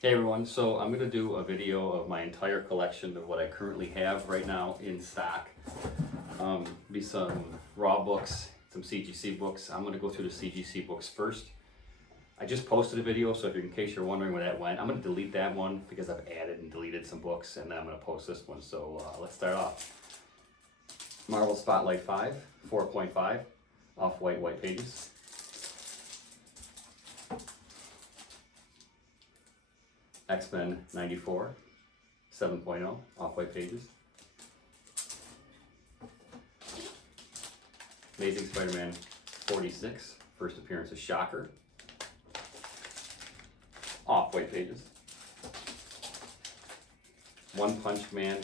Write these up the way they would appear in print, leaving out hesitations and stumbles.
Hey everyone, so I'm going to do a video of my entire collection of what I currently have right now in stock. Be some Raw books, some CGC books. I'm going to go through the CGC books first. I just posted a video, so in case you're wondering where that went, I'm going to delete that one because I've added and deleted some books, and then I'm going to post this one. So let's start off. Marvel Spotlight 5, 4.5, off-white, white pages. X-Men 94, 7.0, off-white pages. Amazing Spider-Man 46, first appearance of Shocker, off-white pages. One Punch Man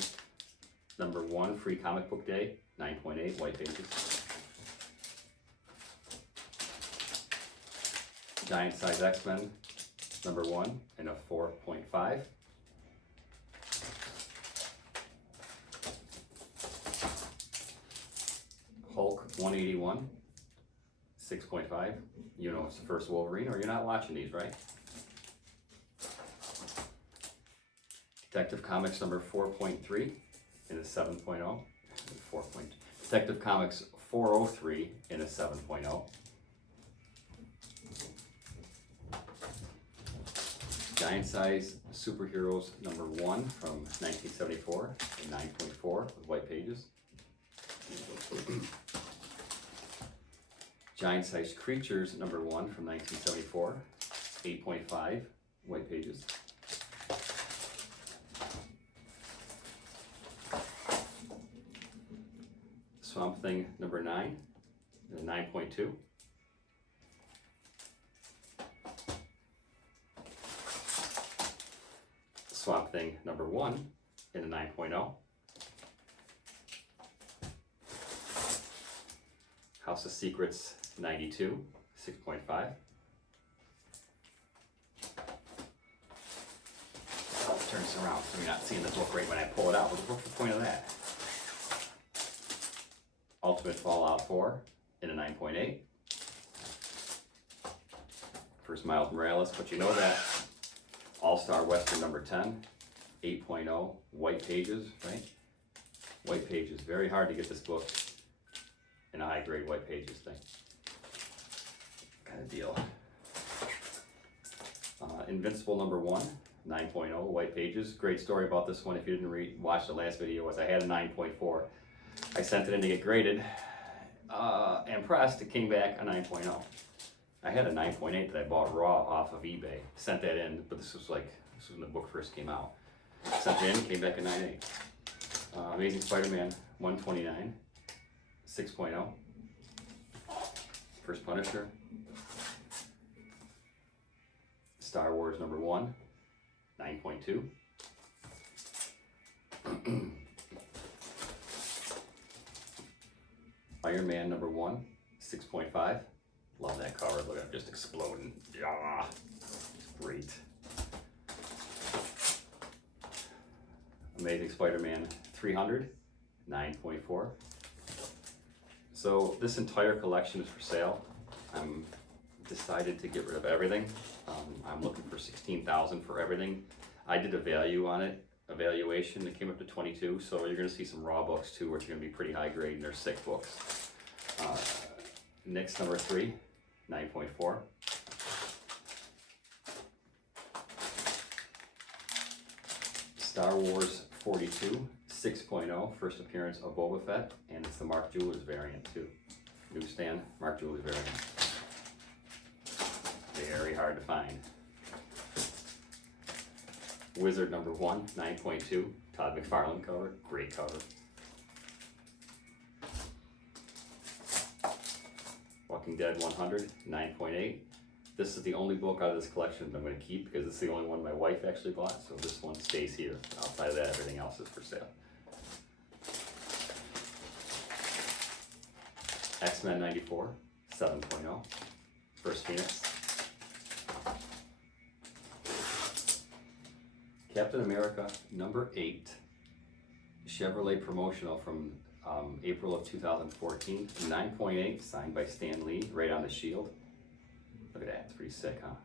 #1, free comic book day, 9.8, white pages. Giant size X-Men #1 in a 4.5. Hulk 181, 6.5. You know it's the first Wolverine, or you're not watching these, right? Detective Comics number 4.3 in a 7.0. Detective Comics 403 in a 7.0. Giant size Superheroes #1 from 1974 in 9.4 with white pages. Giant size Creatures #1 from 1974, 8.5 white pages. Swamp Thing #9 in a 9.2. Swamp Thing #1 in a 9.0. House of Secrets 92, 6.5. I'll turn this around so you're not seeing the book right when I pull it out. What's the point of that? Ultimate Fallout 4 in a 9.8. First Miles Morales, but you know that. All-Star Western #10, 8.0, white pages, right? White pages, very hard to get this book in a high-grade white pages thing. Kind of deal. Invincible #1, 9.0, white pages. Great story about this one. If you didn't watch the last video, was I had a 9.4. I sent it in to get graded and pressed. It came back a 9.0. I had a 9.8 that I bought raw off of eBay. Sent that in, but this was when the book first came out. Sent it in, came back a 9.8. Amazing Spider-Man 129, 6.0. First Punisher. Star Wars #1, 9.2. Iron Man #1, 6.5. Love that cover. Look at it just exploding. Yeah, great. Amazing Spider-Man 300, 9.4. So this entire collection is for sale. I'm decided to get rid of everything. I'm looking for $16,000 for everything. I did a value on it, evaluation. It came up to 22. So you're going to see some raw books too, which are going to be pretty high grade, and they're sick books. Next #3, 9.4. Star Wars 42, 6.0, first appearance of Boba Fett, and it's the Mark Julius variant too. Newsstand, Mark Julius variant. Very hard to find. Wizard #1, 9.2, Todd McFarlane cover, great cover. Walking Dead 100, 9.8. This is the only book out of this collection that I'm going to keep because it's the only one my wife actually bought, so this one stays here. Outside of that, everything else is for sale. X-Men 94, 7.0. First Phoenix. Captain America #8. Chevrolet promotional from April of 2014, 9.8, signed by Stan Lee, right on the shield. Look at that, it's pretty sick, huh?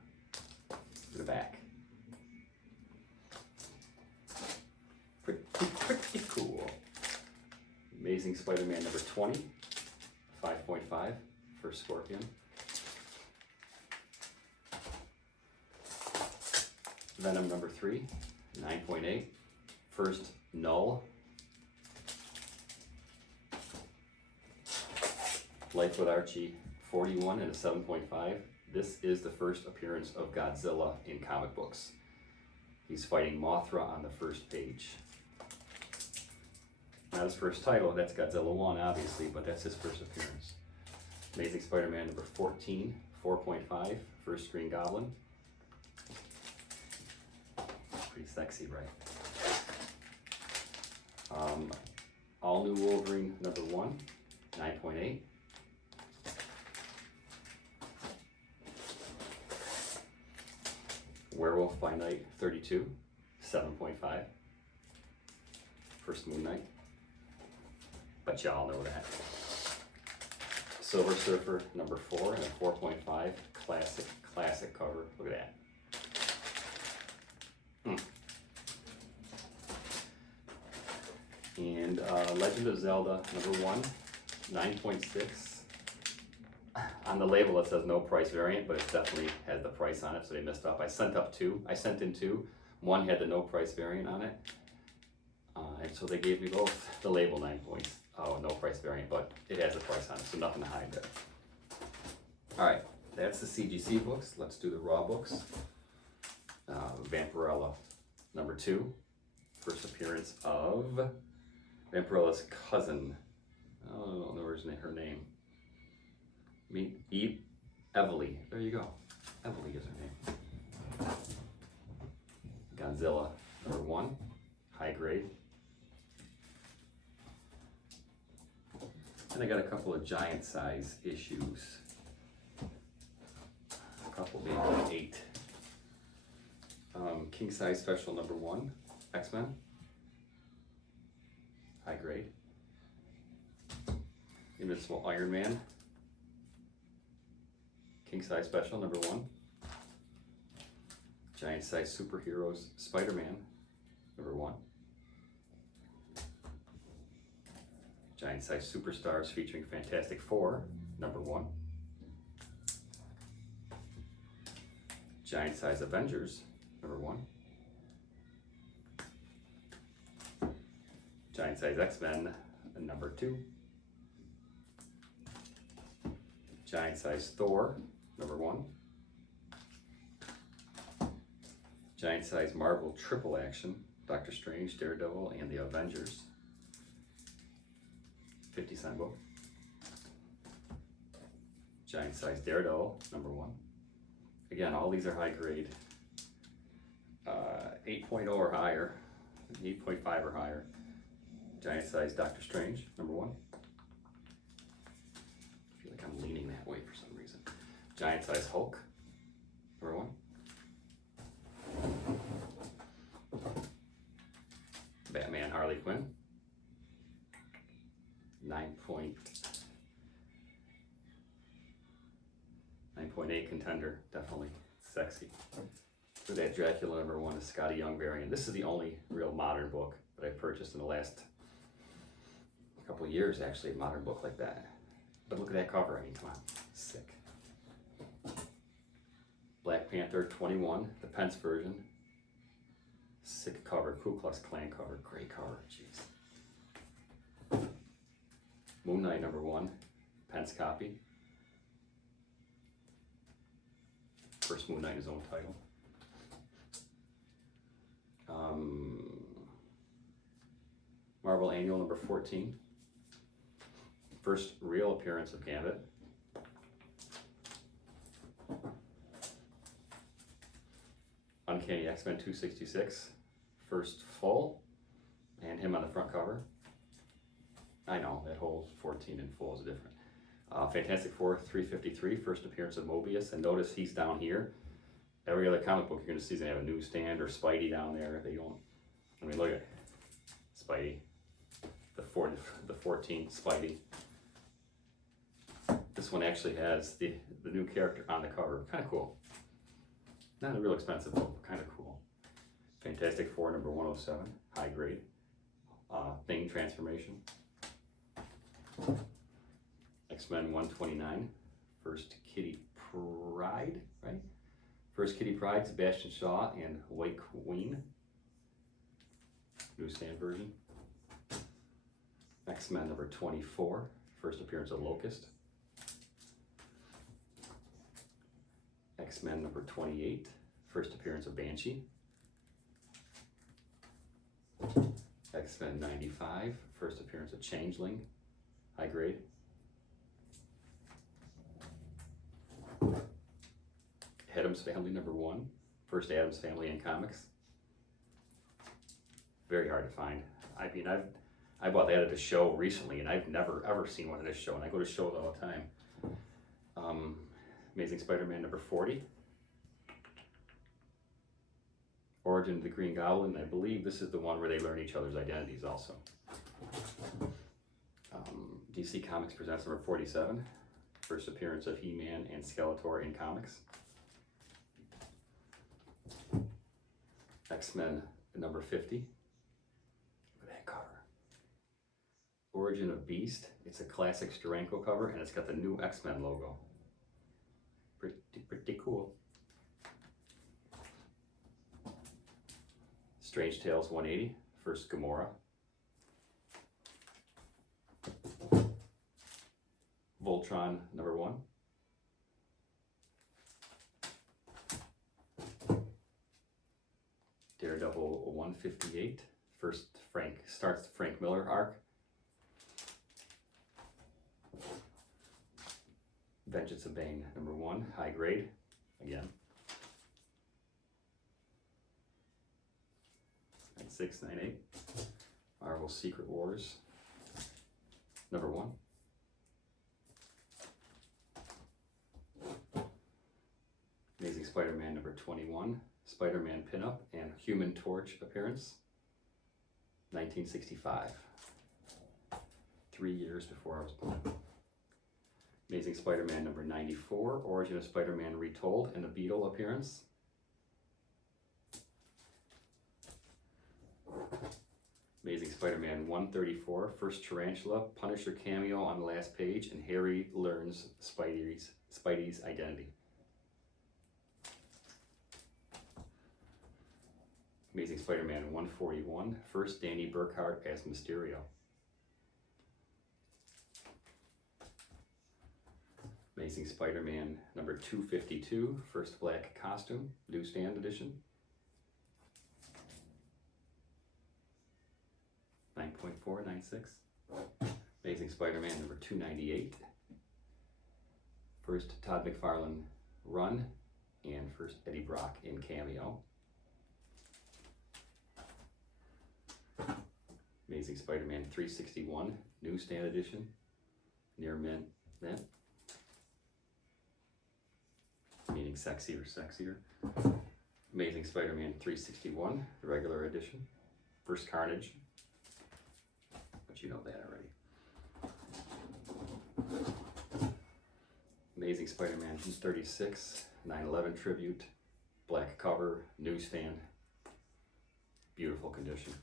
Look at the back. Amazing Spider-Man number 20, 5.5 for Scorpion. Venom number 3, 9.8. First Null. Life with Archie, 41 and a 7.5. This is the first appearance of Godzilla in comic books. He's fighting Mothra on the first page. Not his first title, that's Godzilla 1 obviously, but that's his first appearance. Amazing Spider-Man number 14, 4.5, first Green Goblin. Pretty sexy, right? All New Wolverine number 1, 9.8. Werewolf by Night 32, 7.5. First Moon Knight. But y'all know that. Silver Surfer number 4 and a 4.5. Classic cover. Look at that. And Legend of Zelda number 1, 9.6. On the label it says no price variant, but it definitely has the price on it, so they messed up. I sent in two. One had the no price variant on it, and so they gave me both the label 9 points. Oh, no price variant, but it has a price on it, so nothing to hide there. All right, that's the CGC books. Let's do the Raw books. Vampirella number 2, first appearance of Vampirella's cousin. I don't know her name. Evely. There you go. Evely is her name. Godzilla number 1, high grade. And I got a couple of giant size issues. A couple being like 8. King size special number 1, X-Men. High grade. Invincible Iron Man. King size special number 1. Giant size superheroes Spider-Man number 1. Giant size superstars featuring Fantastic Four number 1. Giant size Avengers number 1. Giant size X-Men number 2. Giant size Thor number 1. Giant size Marvel triple action, Doctor Strange, Daredevil, and the Avengers. 50-cent book. Giant size Daredevil number 1. Again, all these are high grade. 8.0 or higher, 8.5 or higher. Giant size Doctor Strange number 1. I feel like I'm leaning that way for some reason. Giant size Hulk number 1. Batman Harley Quinn 9.8 contender, definitely sexy. For that Dracula number 1 is Scotty Young variant. This is the only real modern book that I purchased in the last couple of years, actually, a modern book like that. But look at that cover, I mean, come on, sick. Black Panther 21, the Pence version. Sick cover, Ku Klux Klan cover, great cover, jeez. Moon Knight number 1, Pence copy. First Moon Knight, his own title. Marvel Annual number 14. First real appearance of Gambit. Uncanny X-Men 266. First full, and him on the front cover. I know, that whole 14 in full is different. Fantastic Four 353, first appearance of Mobius, and notice he's down here. Every other comic book you're going to see is going to have a newsstand or Spidey down there. They don't, I mean, look at Spidey, the 14th Spidey. This one actually has the new character on the cover, kind of cool. Not a real expensive book, but kind of cool. Fantastic Four number 107, high grade, Thing transformation. X-Men 129, First Kitty Pryde, right? First Kitty Pryde, Sebastian Shaw and White Queen. Newsstand version. X-Men number 24, first appearance of Locust. X-Men number 28, first appearance of Banshee. X-Men 95, first appearance of Changeling, high grade. Addams Family number 1, first Addams Family in comics. Very hard to find. I mean, I bought that at a show recently, and I've never ever seen one at a show, and I go to shows all the time. Amazing Spider-Man number 40. Origin of the Green Goblin. I believe this is the one where they learn each other's identities also. DC Comics presents number 47. First appearance of He-Man and Skeletor in comics. X-Men number 50. Look at that cover. Origin of Beast. It's a classic Steranko cover, and it's got the new X-Men logo. Pretty cool. Strange Tales 180, first Gamora. Voltron number 1. Daredevil 158, first starts the Frank Miller arc. Vengeance of Bane number 1, high grade, again. 9698, Marvel Secret Wars number 1. Amazing Spider-Man number 21, Spider-Man pinup and Human Torch appearance, 1965, 3 years before I was born. Amazing Spider-Man number 94, Origin of Spider-Man Retold and a Beetle appearance. Amazing Spider-Man 134, first Tarantula, Punisher cameo on the last page, and Harry learns Spidey's identity. Amazing Spider-Man 141, first Danny Burkhardt as Mysterio. Amazing Spider-Man number 252, first black costume, newsstand edition. 9.496. Amazing Spider-Man number 298, first Todd McFarlane run, and first Eddie Brock in cameo. Amazing Spider-Man 361, newsstand edition, near mint, meaning sexier. Amazing Spider-Man 361, the regular edition, first Carnage, but you know that already. Amazing Spider-Man 36, 9/11 tribute, black cover, newsstand, beautiful condition.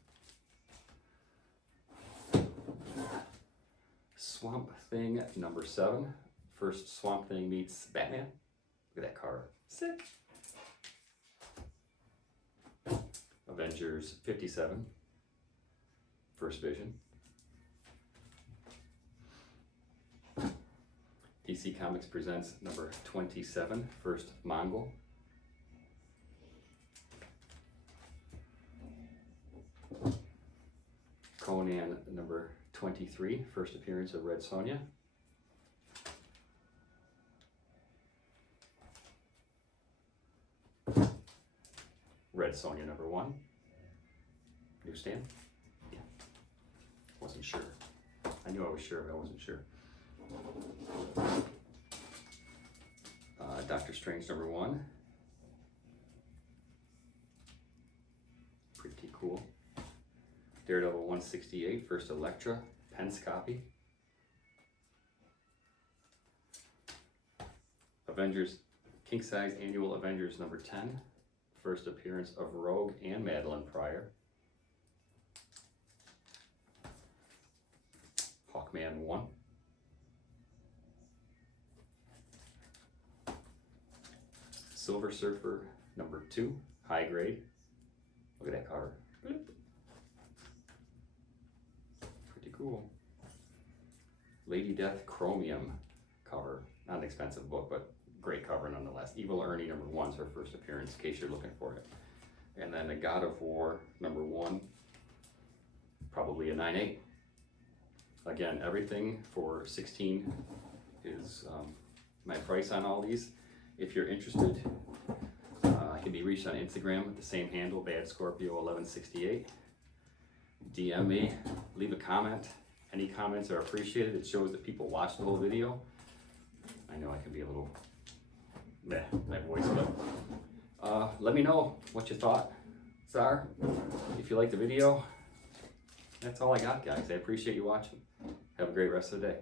Swamp Thing number 7, first Swamp Thing meets Batman. Look at that cover, sick. Avengers 57, first Vision. DC Comics presents number 27, first Mongol. Conan number 23, first appearance of Red Sonja. Red Sonja number 1, newsstand. Yeah, wasn't sure. I knew I was sure, but I wasn't sure. Doctor Strange number 1, pretty cool. Daredevil 168, first Elektra, Pence copy. Avengers, King Size Annual Avengers number 10, first appearance of Rogue and Madeline Pryor. Hawkman 1, Silver Surfer number 2, high grade. Look at that cover. Pretty cool. Lady Death Chromium cover. Not an expensive book, but great cover nonetheless. Evil Ernie number 1 is her first appearance, in case you're looking for it. And then the God of War number 1, probably a 9.8. Again, everything for 16 is my price on all these. If you're interested, I can be reached on Instagram with the same handle, badscorpio1168. DM me, leave a comment. Any comments are appreciated. It shows that people watch the whole video. I know I can be a little meh, my voice, but let me know what you thought, Tsar. If you liked the video, that's all I got, guys. I appreciate you watching. Have a great rest of the day.